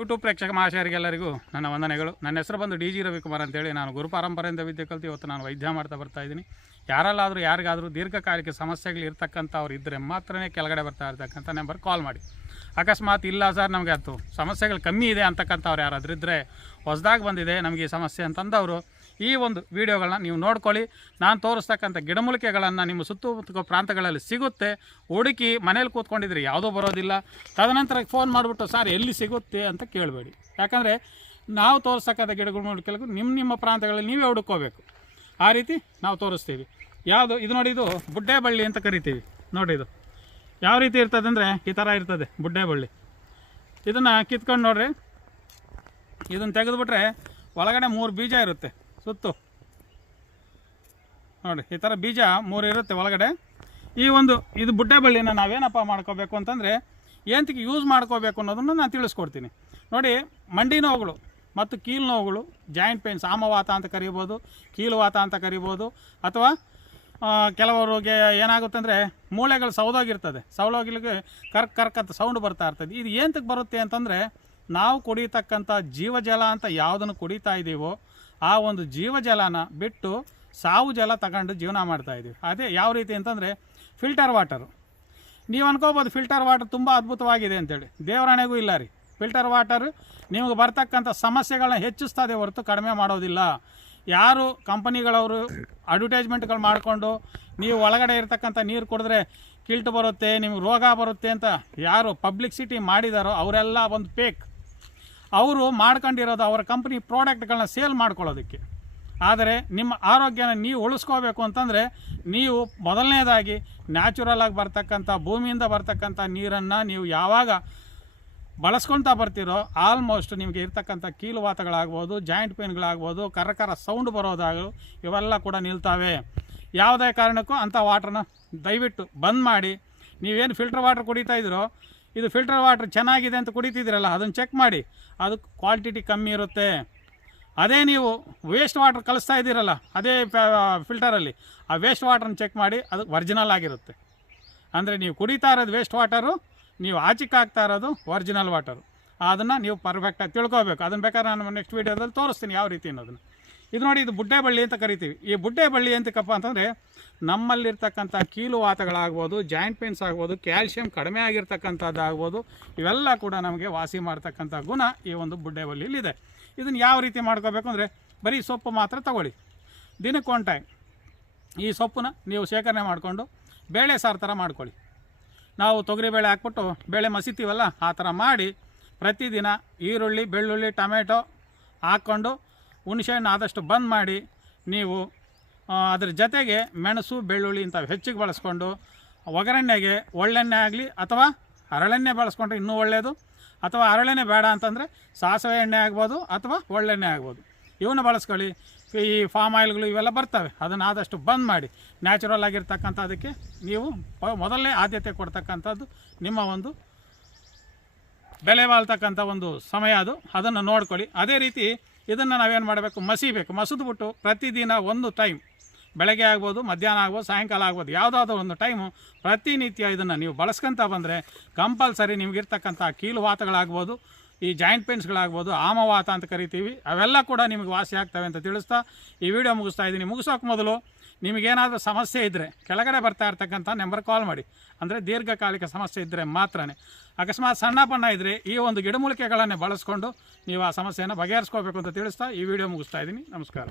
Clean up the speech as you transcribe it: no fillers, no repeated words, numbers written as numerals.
YouTube ಪ್ರೇಕ್ಷಕ ಮಹಾಶಯರಿಗೆಲ್ಲರಿಗೂ ನನ್ನ ವಂದನೆಗಳು. ನನ್ನ ಹೆಸರು ಬಂದು ಡಿ ಜಿ ರವಿಕುಮಾರ್ ಅಂತೇಳಿ. ನಾನು ಗುರು ಪರಂಪರೆಯಿಂದ ವಿದ್ಯೆ ಕಲಿತು ಇವತ್ತು ನಾನು ವೈದ್ಯ ಮಾಡ್ತಾ ಬರ್ತಾ ಇದ್ದೀನಿ. ಯಾರಲ್ಲಾದರೂ ಯಾರಿಗಾದರೂ ದೀರ್ಘಕಾಲಿಕ ಸಮಸ್ಯೆಗಳು ಇರ್ತಕ್ಕಂಥವ್ರು ಇದ್ದರೆ ಮಾತ್ರನೇ ಕೆಳಗಡೆ ಬರ್ತಾ ಇರ್ತಕ್ಕಂಥ ನಂಬರ್ ಕಾಲ್ ಮಾಡಿ. ಅಕಸ್ಮಾತ್ ಇಲ್ಲ ಸರ್ ನಮಗೆ ಅದು ಸಮಸ್ಯೆಗಳು ಕಮ್ಮಿ ಇದೆ ಅಂತಕ್ಕಂಥವ್ರು ಯಾರಾದರೂ ಇದ್ದರೆ, ಹೊಸದಾಗಿ ಬಂದಿದೆ ನಮಗೆ ಈ ಸಮಸ್ಯೆ ಅಂತಂದವರು ಈ ಒಂದು ವಿಡಿಯೋಗಳನ್ನ ನೀವು ನೋಡ್ಕೊಳ್ಳಿ. ನಾನು ತೋರಿಸ್ತಕ್ಕಂಥ ಗಿಡಮೂಲಿಕೆಗಳನ್ನು ನಿಮ್ಮ ಸುತ್ತಮುತ್ತ ಪ್ರಾಂತಗಳಲ್ಲಿ ಸಿಗುತ್ತೆ. ಹುಡುಕಿ ಮನೇಲಿ ಕೂತ್ಕೊಂಡಿದ್ರೆ ಯಾವುದೂ ಬರೋದಿಲ್ಲ. ತದನಂತರ ಫೋನ್ ಮಾಡಿಬಿಟ್ಟು ಸರ್ ಎಲ್ಲಿ ಸಿಗುತ್ತೆ ಅಂತ ಕೇಳಬೇಡಿ. ಯಾಕಂದರೆ ನಾವು ತೋರಿಸ್ತಕ್ಕಂಥ ಗಿಡಮೂಲಿಕೆಗಳು ನಿಮ್ಮ ಪ್ರಾಂತಗಳಲ್ಲಿ ನೀವೇ ಹುಡುಕೋಬೇಕು. ಆ ರೀತಿ ನಾವು ತೋರಿಸ್ತೀವಿ. ಯಾವುದು ಇದು ನೋಡಿ, ಇದು ಬುಡ್ಡೆ ಬಳ್ಳಿ ಅಂತ ಕರಿತೀವಿ. ನೋಡಿ ಇದು ಯಾವ ರೀತಿ ಇರ್ತದೆ ಅಂದರೆ ಈ ಥರ ಇರ್ತದೆ ಬುಡ್ಡೆ ಬಳ್ಳಿ. ಇದನ್ನು ಕಿತ್ಕೊಂಡು ನೋಡ್ರಿ, ಇದನ್ನು ತೆಗೆದುಬಿಟ್ರೆ ಒಳಗಡೆ 3 ಬೀಜ ಇರುತ್ತೆ ಸುತ್ತು. ನೋಡಿ ಈ ಥರ ಬೀಜ 3 ಇರುತ್ತೆ ಒಳಗಡೆ. ಇದು ಬುಡ್ಡೆ ಬಳ್ಳಿನ ನಾವೇನಪ್ಪ ಮಾಡ್ಕೋಬೇಕು ಅಂತಂದರೆ ಏನಕ್ಕೆ ಯೂಸ್ ಮಾಡ್ಕೋಬೇಕು ಅನ್ನೋದನ್ನು ನಾನು ತಿಳಿಸ್ಕೊಡ್ತೀನಿ. ನೋಡಿ, ಮಂಡಿ ನೋವುಗಳು ಮತ್ತು ಕೀಲು ನೋವುಗಳು, ಜಾಯಿಂಟ್ ಪೇನ್ಸ್, ಆಮವಾತ ಅಂತ ಕರಿಬೋದು, ಕೀಲುವಾತ ಅಂತ ಕರಿಬೋದು, ಅಥವಾ ಕೆಲವರಿಗೆ ಏನಾಗುತ್ತೆ ಅಂದರೆ ಮೂಳೆಗಳು ಸೌದೋಗಿರ್ತದೆ, ಸೌಲೋಗಿಲಿಗೆ ಕರ್ಕ್ ಅಂತ ಸೌಂಡ್ ಬರ್ತಾ ಇರ್ತದೆ. ಇದು ಏನಕ್ಕೆ ಬರುತ್ತೆ ಅಂತಂದರೆ ನಾವು ಕುಡಿತಕ್ಕಂಥ ಜೀವಜಲ ಅಂತ ಯಾವುದನ್ನು ಕುಡಿತಾ ಇದ್ದೀವೋ ಆ ಒಂದು ಜೀವಜಲನ ಬಿಟ್ಟು ಸಾವು ಜಲ ತಗೊಂಡು ಜೀವನ ಮಾಡ್ತಾಯಿದ್ದೀವಿ. ಅದೇ ಯಾವ ರೀತಿ ಅಂತಂದರೆ ಫಿಲ್ಟರ್ ವಾಟರು. ನೀವು ಅನ್ಕೋಬೋದು ಫಿಲ್ಟರ್ ವಾಟರ್ ತುಂಬ ಅದ್ಭುತವಾಗಿದೆ ಅಂತೇಳಿ. ದೇವರಾಣೆಗೂ ಇಲ್ಲ ರೀ. ಫಿಲ್ಟರ್ ವಾಟರ್ ನಿಮಗೆ ಬರ್ತಕ್ಕಂಥ ಸಮಸ್ಯೆಗಳನ್ನ ಹೆಚ್ಚಿಸ್ತದೆ ಹೊರತು ಕಡಿಮೆ ಮಾಡೋದಿಲ್ಲ. ಯಾರು ಕಂಪನಿಗಳವರು ಅಡ್ವರ್ಟೈಸ್ಮೆಂಟ್ಗಳು ಮಾಡಿಕೊಂಡು ನೀವು ಒಳಗಡೆ ಇರ್ತಕ್ಕಂಥ ನೀರು ಕುಡಿದ್ರೆ ಕಿಲ್ಟ್ ಬರುತ್ತೆ, ನಿಮ್ಗೆ ರೋಗ ಬರುತ್ತೆ ಅಂತ ಯಾರು ಪಬ್ಲಿಸಿಟಿ ಮಾಡಿದಾರೋ ಅವರೆಲ್ಲ ಒಂದು ಫೇಕ್. ಅವರು ಮಾಡ್ಕೊಂಡಿರೋದು ಅವರ ಕಂಪ್ನಿ ಪ್ರಾಡಕ್ಟ್ಗಳನ್ನ ಸೇಲ್ ಮಾಡ್ಕೊಳ್ಳೋದಕ್ಕೆ. ಆದರೆ ನಿಮ್ಮ ಆರೋಗ್ಯನ ನೀವು ಉಳಿಸ್ಕೋಬೇಕು ಅಂತಂದರೆ ನೀವು ಮೊದಲನೇದಾಗಿ ನ್ಯಾಚುರಲ್ ಆಗಿ ಬರ್ತಕ್ಕಂಥ ಭೂಮಿಯಿಂದ ಬರ್ತಕ್ಕಂಥ ನೀರನ್ನು ನೀವು ಯಾವಾಗ ಬಳಸ್ಕೊಳ್ತಾ ಬರ್ತಿರೋ ಆಲ್ಮೋಸ್ಟ್ ನಿಮಗೆ ಇರ್ತಕ್ಕಂಥ ಕೀಲುವಾತಗಳಾಗ್ಬೋದು, ಜಾಯಿಂಟ್ ಪೇನ್ಗಳಾಗ್ಬೋದು, ಕರ್ರ ಸೌಂಡ್ ಬರೋದಾಗಲು ಇವೆಲ್ಲ ಕೂಡ ನಿಲ್ತಾವೆ. ಯಾವುದೇ ಕಾರಣಕ್ಕೂ ಅಂಥ ವಾಟ್ರನ್ನ ದಯವಿಟ್ಟು ಬಂದ್ ಮಾಡಿ. ನೀವೇನು ಫಿಲ್ಟರ್ ವಾಟ್ರ್ ಕುಡಿತಾ ಇದ್ದೀರೋ, ಇದು ಫಿಲ್ಟರ್ ವಾಟ್ರ್ ಚೆನ್ನಾಗಿದೆ ಅಂತ ಕುಡಿತಿದ್ದೀರಲ್ಲ, ಅದನ್ನು ಚೆಕ್ ಮಾಡಿ. ಅದು ಕ್ವಾಲಿಟಿ ಕಮ್ಮಿ ಇರುತ್ತೆ. ಅದೇ ನೀವು ವೇಸ್ಟ್ ವಾಟ್ರ್ ಕಲಿಸ್ತಾ ಇದ್ದೀರಲ್ಲ ಅದೇ ಫಿಲ್ಟರಲ್ಲಿ, ಆ ವೇಸ್ಟ್ ವಾಟ್ರನ್ನ ಚೆಕ್ ಮಾಡಿ, ಅದು ಒರಿಜಿನಲ್ ಆಗಿರುತ್ತೆ. ಅಂದರೆ ನೀವು ಕುಡಿತಾ ಇರೋದು ವೇಸ್ಟ್ ವಾಟರು, ನೀವು ಆಚಿಕೆ ಹಾಕ್ತಾ ಇರೋದು ಒರಿಜಿನಲ್ ವಾಟರು. ಅದನ್ನು ನೀವು ಪರ್ಫೆಕ್ಟಾಗಿ ತಿಳ್ಕೊಬೇಕು. ಅದನ್ನು ಬೇಕಾದ್ರೆ ನಾನು ನೆಕ್ಸ್ಟ್ ವೀಡಿಯೋದಲ್ಲಿ ತೋರಿಸ್ತೀನಿ ಯಾವ ರೀತಿ ಅನ್ನೋದನ್ನು. ಇದು ನೋಡಿ, ಇದು ಬುಡ್ಡೆ ಬಳ್ಳಿ ಅಂತ ಕರಿತೀವಿ. ಈ ಬುಡ್ಡೆ ಬಳ್ಳಿ ಎಂತಕ್ಕಪ್ಪ ಅಂತಂದರೆ ನಮ್ಮಲ್ಲಿರ್ತಕ್ಕಂಥ ಕೀಲುವಾತಗಳಾಗ್ಬೋದು, ಜಾಯಿಂಟ್ ಪೇನ್ಸ್ ಆಗ್ಬೋದು, ಕ್ಯಾಲ್ಶಿಯಂ ಕಡಿಮೆ ಆಗಿರ್ತಕ್ಕಂಥದ್ದಾಗ್ಬೋದು, ಇವೆಲ್ಲ ಕೂಡ ನಮಗೆ ವಾಸಿ ಮಾಡ್ತಕ್ಕಂಥ ಗುಣ ಈ ಒಂದು ಬುಡ್ಡೆ ಬಳ್ಳಿಯಲ್ಲಿದೆ. ಇದನ್ನು ಯಾವ ರೀತಿ ಮಾಡ್ಕೋಬೇಕು ಅಂದರೆ ಬರೀ ಸೊಪ್ಪು ಮಾತ್ರ ತಗೊಳ್ಳಿ. ದಿನಕ್ಕೆ 1 ಟೈಮ್ ಈ ಸೊಪ್ಪನ್ನ ನೀವು ಶೇಖರಣೆ ಮಾಡಿಕೊಂಡು ಬೇಳೆ ಸಾರು ಥರ ಮಾಡ್ಕೊಳ್ಳಿ. ನಾವು ತೊಗರಿಬೇಳೆ ಹಾಕ್ಬಿಟ್ಟು ಬೇಳೆ ಮಸಿತೀವಲ್ಲ ಆ ಥರ ಮಾಡಿ ಪ್ರತಿದಿನ ಈರುಳ್ಳಿ, ಬೆಳ್ಳುಳ್ಳಿ, ಟೊಮೆಟೊ ಹಾಕ್ಕೊಂಡು ಹುಣಸೆಹಣ್ಣು ಆದಷ್ಟು ಬಂದ್ ಮಾಡಿ ನೀವು ಅದ್ರ ಜೊತೆಗೆ ಮೆಣಸು, ಬೆಳ್ಳುಳ್ಳಿ ಇಂಥವು ಹೆಚ್ಚಿಗೆ ಬಳಸ್ಕೊಂಡು ಒಗ್ಗರಣೆಗೆ ಒಳ್ಳೆಣ್ಣೆ ಆಗಲಿ ಅಥವಾ ಹರಳೆಣ್ಣೆ ಬಳಸ್ಕೊಂಡ್ರೆ ಇನ್ನೂ ಒಳ್ಳೆಯದು. ಅಥವಾ ಹರಳೆಣ್ಣೆ ಬೇಡ ಅಂತಂದರೆ ಸಾಸಿವೆ ಎಣ್ಣೆ ಆಗ್ಬೋದು ಅಥವಾ ಒಳ್ಳೆಣ್ಣೆ ಆಗ್ಬೋದು. ಇವನ್ನ ಬಳಸ್ಕೊಳ್ಳಿ. ಈ ಫಾರ್ಮ್ ಆಯಿಲ್ಗಳು ಇವೆಲ್ಲ ಬರ್ತವೆ, ಅದನ್ನು ಆದಷ್ಟು ಬಂದ್ ಮಾಡಿ. ನ್ಯಾಚುರಲ್ ಆಗಿರ್ತಕ್ಕಂಥದಕ್ಕೆ ನೀವು ಮೊದಲನೇ ಆದ್ಯತೆ ಕೊಡ್ತಕ್ಕಂಥದ್ದು ನಿಮ್ಮ ಒಂದು ಬೆಲೆ ಬಾಳ್ತಕ್ಕಂಥ ಒಂದು ಸಮಯ ಅದು. ಅದನ್ನು ನೋಡ್ಕೊಳ್ಳಿ. ಅದೇ ರೀತಿ ಇದನ್ನು ನಾವೇನು ಮಾಡಬೇಕು, ಮಸಿಬೇಕು. ಮಸಿದ್ಬಿಟ್ಟು ಪ್ರತಿದಿನ ಒಂದು ಟೈಮ್, ಬೆಳಗ್ಗೆ ಆಗ್ಬೋದು, ಮಧ್ಯಾಹ್ನ ಆಗ್ಬೋದು, ಸಾಯಂಕಾಲ ಆಗ್ಬೋದು, ಯಾವುದಾದ್ರೂ ಒಂದು ಟೈಮು ಪ್ರತಿನಿತ್ಯ ಇದನ್ನು ನೀವು ಬಳಸ್ಕೊತ ಬಂದರೆ ಕಂಪಲ್ಸರಿ ನಿಮಗಿರ್ತಕ್ಕಂಥ ಕೀಲುವಾತಗಳಾಗ್ಬೋದು, ಈ ಜಾಯಿಂಟ್ ಪೇನ್ಸ್ಗಳಾಗ್ಬೋದು, ಆಮವಾತ ಅಂತ ಕರಿತೀವಿ, ಅವೆಲ್ಲ ಕೂಡ ನಿಮಗೆ ವಾಸಿ ಆಗ್ತವೆ ಅಂತ ತಿಳಿಸ್ತಾ ಈ ವಿಡಿಯೋ ಮುಗಿಸ್ತಾ ಇದ್ದೀನಿ. ಮುಗಿಸೋಕೆ ಮೊದಲು ನಿಮಗೇನಾದರೂ ಸಮಸ್ಯೆ ಇದ್ದರೆ ಕೆಳಗಡೆ ಬರ್ತಾ ಇರ್ತಕ್ಕಂಥ ನಂಬರ್ ಕಾಲ್ ಮಾಡಿ. ಅಂದರೆ ದೀರ್ಘಕಾಲಿಕ ಸಮಸ್ಯೆ ಇದ್ದರೆ ಮಾತ್ರನೇ. ಅಕಸ್ಮಾತ್ ಸಣ್ಣ ಪಣ್ಣ ಇದ್ದರೆ ಈ ಒಂದು ಗಿಡಮೂಲಿಕೆಗಳನ್ನೇ ಬಳಸ್ಕೊಂಡು ನೀವು ಆ ಸಮಸ್ಯೆಯನ್ನು ಬಗೆಹರಿಸ್ಕೋಬೇಕು ಅಂತ ತಿಳಿಸ್ತಾ ಈ ವಿಡಿಯೋ ಮುಗಿಸ್ತಾ ಇದ್ದೀನಿ. ನಮಸ್ಕಾರ.